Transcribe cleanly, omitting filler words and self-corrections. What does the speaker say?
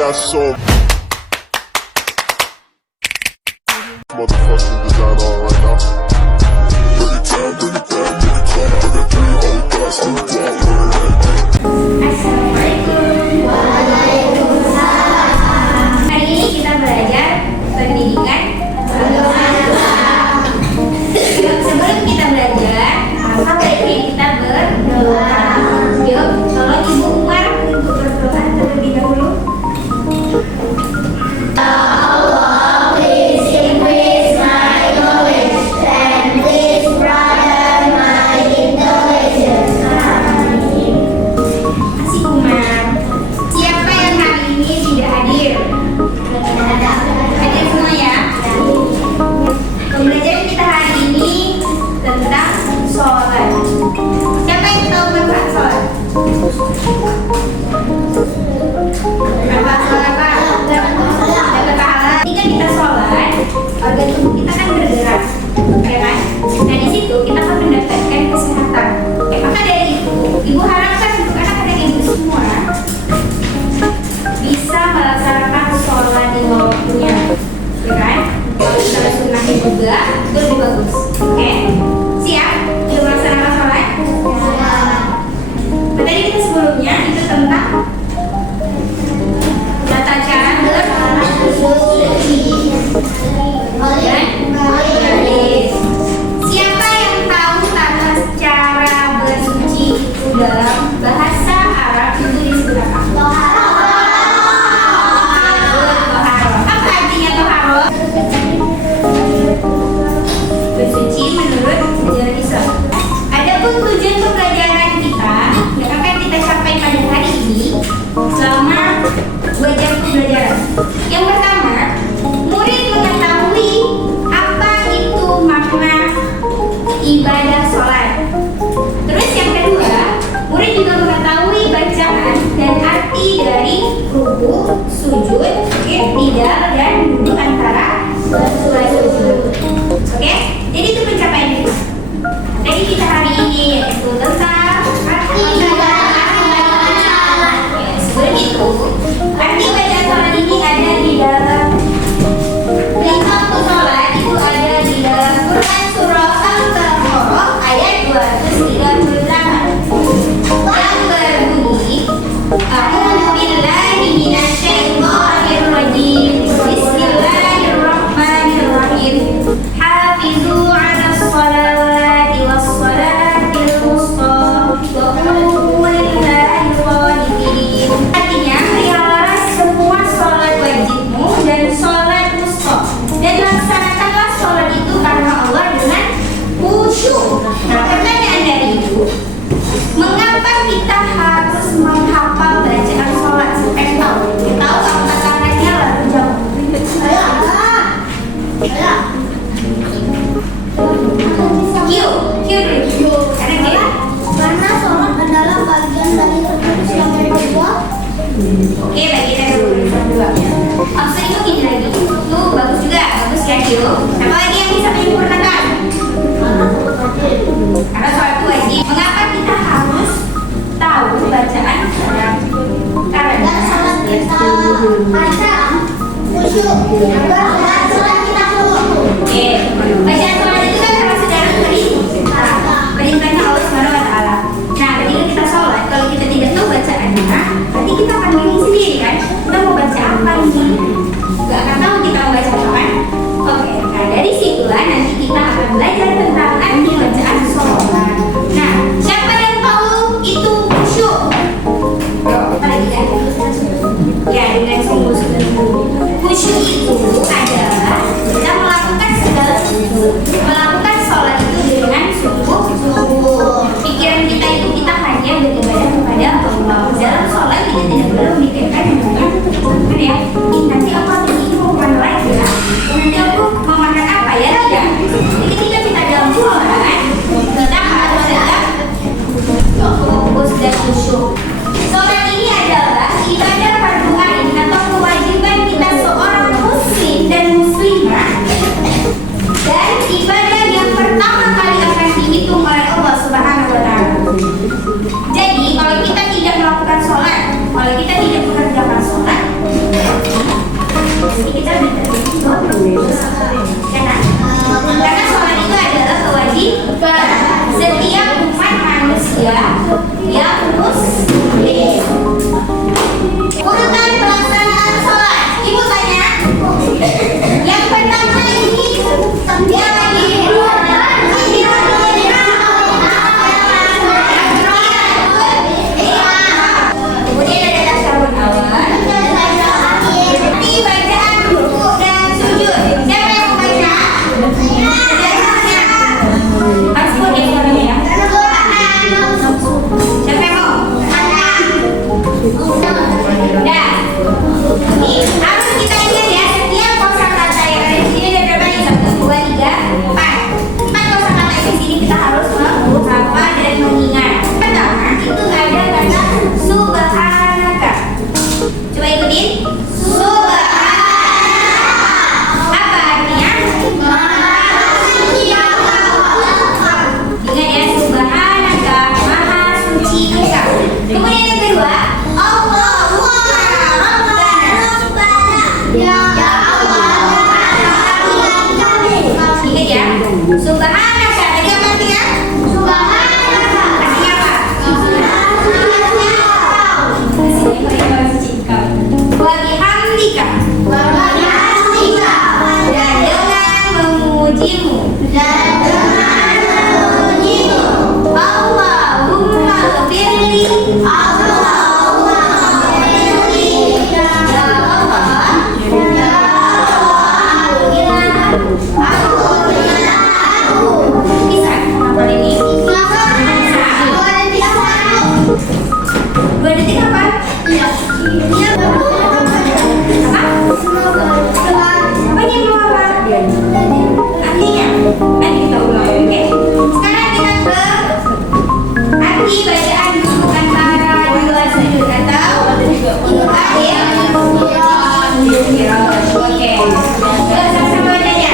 got so motherfucking design on right now. Bring it down, bring it down, bring it down. I got 3 old guys to the Assalamualaikum. Waalaikumsalam. Hari ini kita belajar pendidikan agama. Sebelum kita belajar, maka baiknya kita berdoa. Yuk, tolong Ibu Umar untuk berdoa terlebih dahulu. Pembelajaran kita hari ini tentang sholat. Siapa yang tahu manfaat sholat? Manfaat sholat apa? Dapat pahala. Ketika kita sholat, organ tubuh kita kan bergerak, ya kan? Nah di situ kita akan mendapatkan kesehatan. Maka dari itu, Ibu harapkan untuk anak-anak ibu semua bisa melaksanakan sholat di waktunya, ya kan? Kalau sunnahnya juga itu lebih bagus. Oke? Siap? Untuk melaksanakan sholat? Tadi kita sebelumnya itu tentang tata cara bersuci dan berbaris. Siapa yang tahu tata cara bersuci itu dalam bahasa Arab itu disebut apa? Bersuci menurut ajaran Islam. Adapun tujuan pembelajaran kita yang akan kita capai pada hari ini selama 2 jam pembelajaran. Yang pertama, murid mengetahui apa itu makna ibadah sholat. Terus yang kedua, murid juga mengetahui bacaan dan arti dari ruku, sujud, i'tidal dan duduk antara kedua sujud. Oke? Jadi itu pencapaian kita. Jadi kita hari ini yaitu tentang arti bacaan sholat. Sebelum itu, arti bacaan sholat ini ada di dalam 5 waktu sholat itu ada di dalam Quran surah Al-Baqarah ayat 238 yang berbunyi A'udzu billahi minasyaitonir rajim. Bismillahirrahmanirrahim. Hafizu 'alas shalawati was shalatil wusta wa qumu lillahi qanitin. Artinya, pelihara semua sholat wajibmu dan sholat wusta, dan laksanakanlah sholat itu karena Allah dengan khusyuk. Nah, pertanyaan dari Ibu, mengapa kita harus menghafal bacaan sholat? Tahu? Tahu angkat-angkatnya lalu jawab. Karena sholat adalah bagian dari rukun Islam yang kedua. Oke, bagian dari rukun Islam kedua. Maksudnya itu gini lagi. Tuh, bagus juga. Bagus ya, Kyo. Apa lagi yang bisa menyempurnakan? Karena sholat itu wajib. Mengapa kita harus tahu bacaan sholat? Karena sholat kita baca khusyuk. Sholat kita khusyuk. Oke, bacaan sholat itu kan termasuk dalam perintahnya Allah Subhanahu wa Ta'ala. Nah, ketika kita sholat, kalau kita tidak tahu bacaannya, berarti kita akan bingung sendiri kan? Kita mau baca apa ini? Gak akan tahu kita mau baca apa kan? Oke, nah dari situlah nanti kita akan belajar tentang arti bacaan sholat. Nah, siapa yang tahu itu khusyuk? Apa lagi kan? Ya, dengan sungguh-sungguh. Khusyuk itu adalah kita melakukan segala sesuatu, melakukan sholat itu dengan sungguh-sungguh. Pikiran kita itu kita hanya beribadah kepada Allah. Dalam sholat kita tidak perlu memikirkan kan ya, nanti aku habis ini mau kemana lagi ya? Nanti aku mau makan apa ya? Tidak. Jadi ketika kita dalam sholat, kita harus tetap fokus dan khusyuk. Sholat ini adalah ibadah fardu ain atau kewajiban kita seorang muslim dan muslimah, dan ibadah yang pertama kali akan dihitung oleh Allah Subhanahu wa Ta'ala. Jadi kalau kita tidak melakukan sholat, kalau kita tidak mengerjakan sholat, Kemudian yang kedua, Allahumma Rabbana. Ya Allah. Ingat ya, Subhanaka. Tadi apa artinya? Subhanaka. Artinya apa? Wa bihamdika. Dan dengan memujimu. Allahumma ghfirli. Ya Allah. Bisa hafal ini? Dua detik apa? Apanya yang mau apa? Artinya? Nanti kita ulang, oke? Sekarang kita ke arti bacaan duduk antara dua sudut atau akhir. Oke. Sama-sama bacanya.